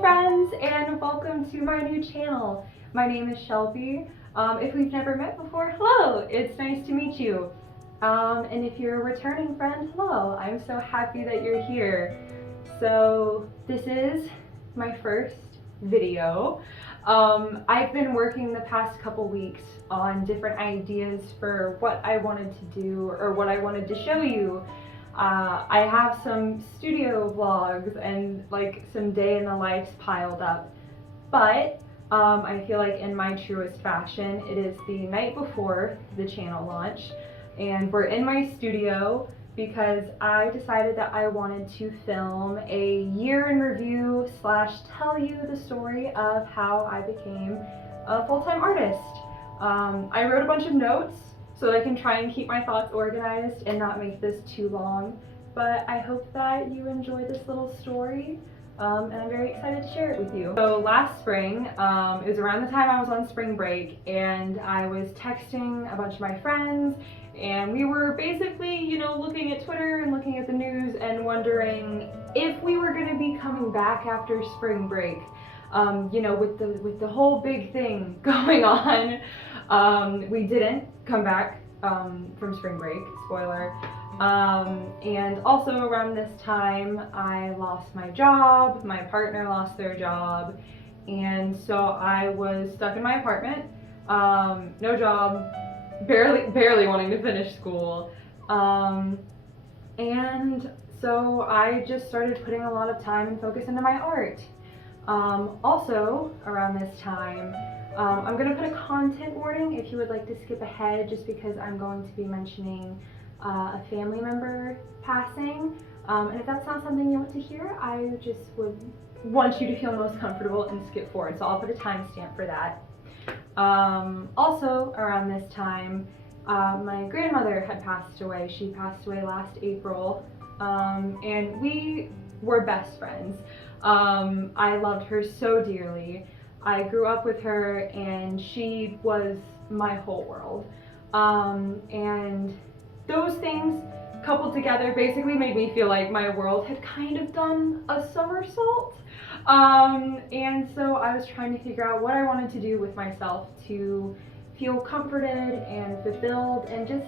Hello friends, and welcome to my new channel. My name is Shelby. If we've never met before, hello, it's nice to meet you. And if you're a returning friend, hello, I'm so happy that you're here. So this is my first video. I've been working the past couple weeks on different ideas for what I wanted to do or what I wanted to show you. I have some studio vlogs and like some day in the lives piled up, but I feel like in my truest fashion, it is the night before the channel launch, and we're in my studio because I decided that I wanted to film a year in review / tell you the story of how I became a full-time artist. I wrote a bunch of notes so that I can try and keep my thoughts organized and not make this too long, but I hope that you enjoy this little story, and I'm very excited to share it with you. So last spring, it was around the time I was on spring break, and I was texting a bunch of my friends, and we were basically, you know, looking at Twitter and looking at the news and wondering if we were going to be coming back after spring break. You know, with the whole big thing going on. We didn't come back from spring break, spoiler. And also around this time, I lost my job, my partner lost their job, and so I was stuck in my apartment, no job, barely wanting to finish school, and so I just started putting a lot of time and focus into my art. Also around this time, I'm going to put a content warning if you would like to skip ahead, just because I'm going to be mentioning a family member passing, and if that's not something you want to hear, I just would want you to feel most comfortable and skip forward, so I'll put a timestamp for that. Also around this time, my grandmother had passed away. She passed away last April, and we were best friends. I loved her so dearly. I grew up with her and she was my whole world. And those things coupled together basically made me feel like my world had kind of done a somersault. And so I was trying to figure out what I wanted to do with myself to feel comforted and fulfilled and just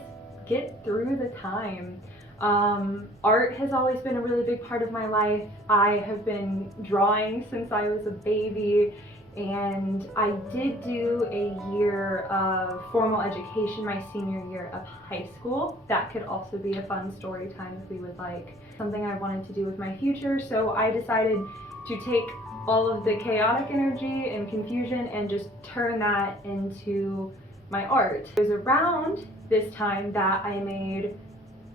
get through the time. Art has always been a really big part of my life. I have been drawing since I was a baby, and I did do a year of formal education my senior year of high school. That could also be a fun story time if we would like. Something I wanted to do with my future, so I decided to take all of the chaotic energy and confusion and just turn that into my art. It was around this time that I made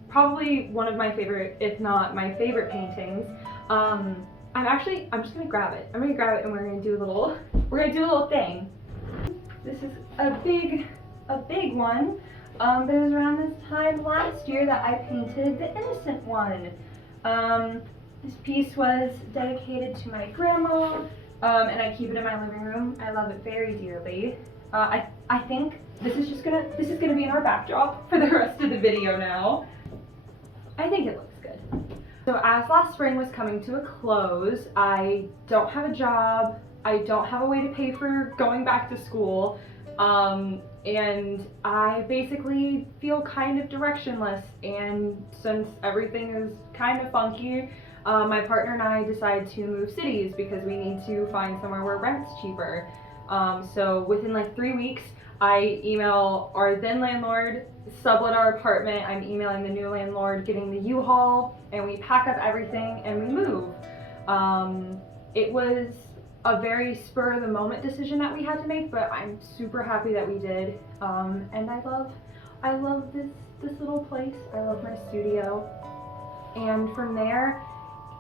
probably one of my favorite, if not my favorite paintings. I'm just gonna grab it. I'm gonna grab it and we're gonna do a little thing. This is a big one. But it was around this time last year that I painted the innocent one. This piece was dedicated to my grandma, and I keep it in my living room. I love it very dearly. I think this is gonna be in our backdrop for the rest of the video now. I think it looks good. So as last spring was coming to a close, I don't have a job, I don't have a way to pay for going back to school, and I basically feel kind of directionless, and since everything is kind of funky, my partner and I decided to move cities because we need to find somewhere where rent's cheaper. So within like 3 weeks, I email our then landlord, sublet our apartment, I'm emailing the new landlord, getting the U-Haul, and we pack up everything and we move. It was a very spur of the moment decision that we had to make, but I'm super happy that we did. And I love this little place. I love my studio. And from there,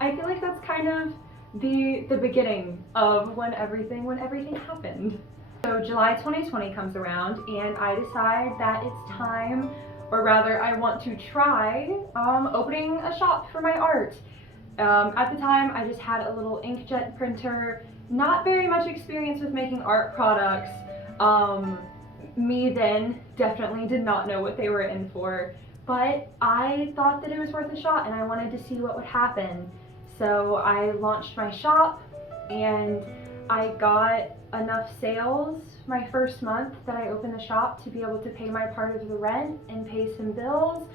I feel like that's kind of the beginning of when everything happened. So July 2020 comes around and I decide that it's time, or rather I want to try opening a shop for my art. At the time I just had a little inkjet printer, not very much experience with making art products. Me then definitely did not know what they were in for, but I thought that it was worth a shot and I wanted to see what would happen. So I launched my shop and I got enough sales my first month that I opened the shop to be able to pay my part of the rent and pay some bills.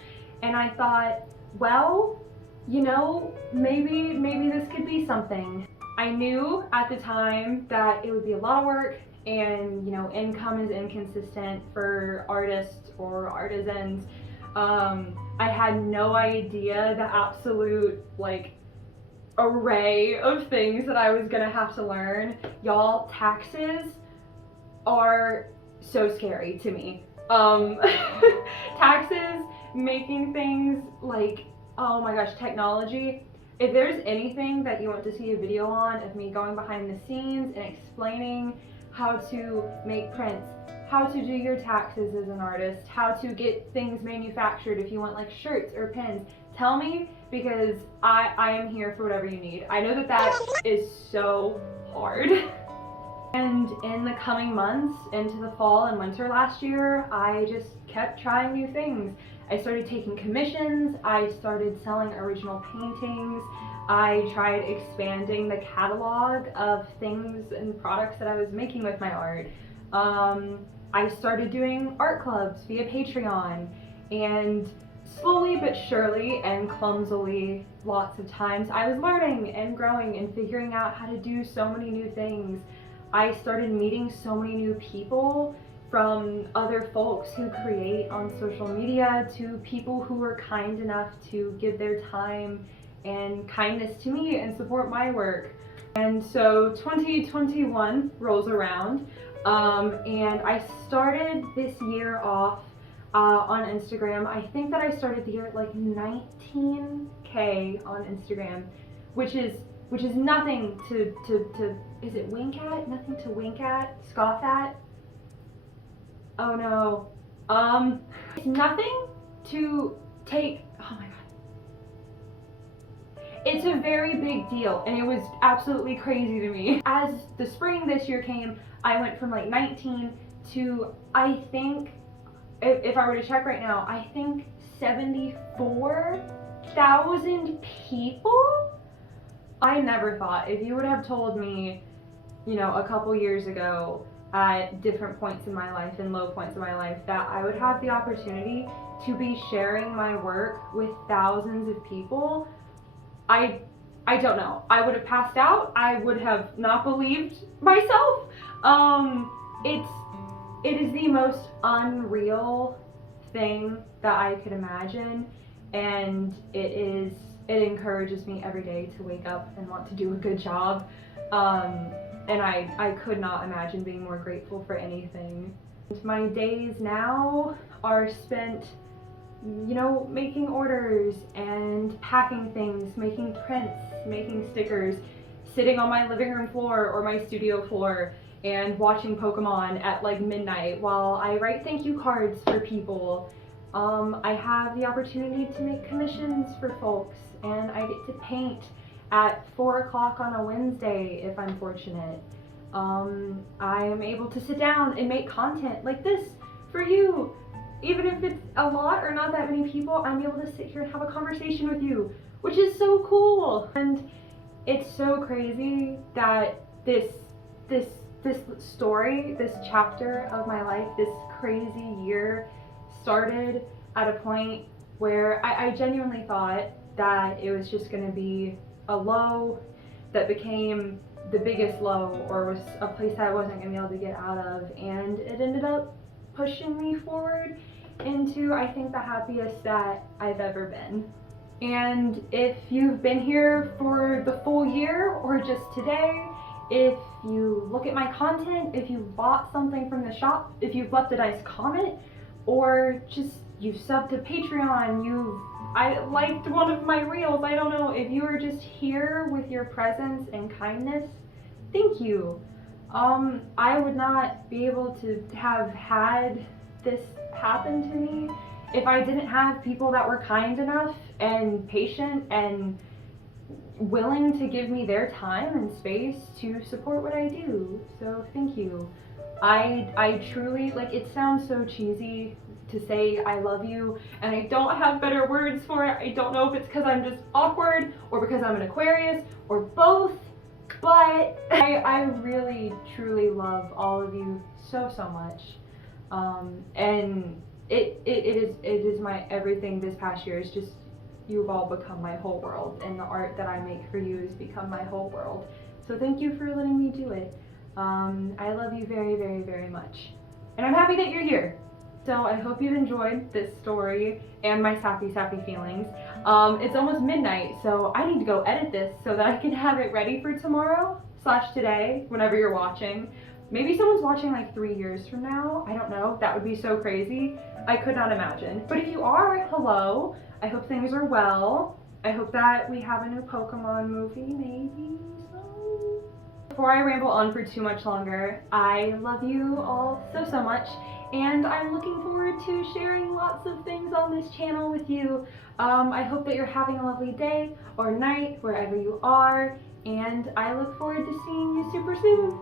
And I thought, well, you know, maybe this could be something. I knew at the time that it would be a lot of work, and you know, income is inconsistent for artists or artisans. I had no idea the absolute like array of things that I was gonna have to learn. Y'all, taxes are so scary to me. Taxes, making things like, oh my gosh, technology. If there's anything that you want to see a video on of me going behind the scenes and explaining how to make prints, how to do your taxes as an artist, how to get things manufactured if you want like shirts or pins, tell me, because I am here for whatever you need. I know that is so hard. And in the coming months, into the fall and winter last year, I just kept trying new things. I started taking commissions, I started selling original paintings, I tried expanding the catalog of things and products that I was making with my art. I started doing art clubs via Patreon, and slowly but surely and clumsily lots of times I was learning and growing and figuring out how to do so many new things. I started meeting so many new people, from other folks who create on social media to people who were kind enough to give their time and kindness to me and support my work. And so 2021 rolls around, and I started this year off on Instagram. I think that I started the year at like 19K on Instagram, which is nothing to is it wink at? Nothing to wink at? Scoff at? Oh no. It's nothing to take, oh my god. It's a very big deal, and it was absolutely crazy to me. As the spring this year came, I went from like 19 to, I think, if I were to check right now, I think 74,000 people? I never thought, if you would have told me, you know, a couple years ago at different points in my life and low points in my life, that I would have the opportunity to be sharing my work with thousands of people, I don't know. I would have passed out. I would have not believed myself. It is the most unreal thing that I could imagine, and it encourages me every day to wake up and want to do a good job. And I could not imagine being more grateful for anything. My days now are spent, you know, making orders and packing things, making prints, making stickers, sitting on my living room floor or my studio floor and watching Pokemon at like midnight while I write thank you cards for people. I have the opportunity to make commissions for folks, and I get to paint at 4 o'clock on a Wednesday if I'm fortunate. I am able to sit down and make content like this for you. Even if it's a lot or not that many people, I'm able to sit here and have a conversation with you, which is so cool. And it's so crazy that this story, this chapter of my life, this crazy year started at a point where I genuinely thought that it was just going to be a low that became the biggest low, or was a place that I wasn't going to be able to get out of, and it ended up pushing me forward into, I think, the happiest that I've ever been. And if you've been here for the full year or just today, if you look at my content, if you bought something from the shop, if you've left a nice comment, or just you've subbed to Patreon, I liked one of my reels, I don't know, if you are just here with your presence and kindness, thank you. I would not be able to have had this happen to me if I didn't have people that were kind enough and patient and willing to give me their time and space to support what I do. So thank you. I truly, like, it sounds so cheesy to say I love you, and I don't have better words for it. I don't know if it's because I'm just awkward or because I'm an Aquarius or both, But I really, truly love all of you so much. And it is my everything this past year. It's just, you've all become my whole world, and the art that I make for you has become my whole world. So thank you for letting me do it. I love you very, very, very much. And I'm happy that you're here. So I hope you've enjoyed this story and my sappy feelings. It's almost midnight, so I need to go edit this so that I can have it ready for tomorrow / today, whenever you're watching. Maybe someone's watching like 3 years from now. I don't know. That would be so crazy. I could not imagine. But if you are, hello. I hope things are well. I hope that we have a new Pokemon movie, maybe. So before I ramble on for too much longer, I love you all so much. And I'm looking forward to sharing lots of things on this channel with you. I hope that you're having a lovely day or night, wherever you are. And I look forward to seeing you super soon.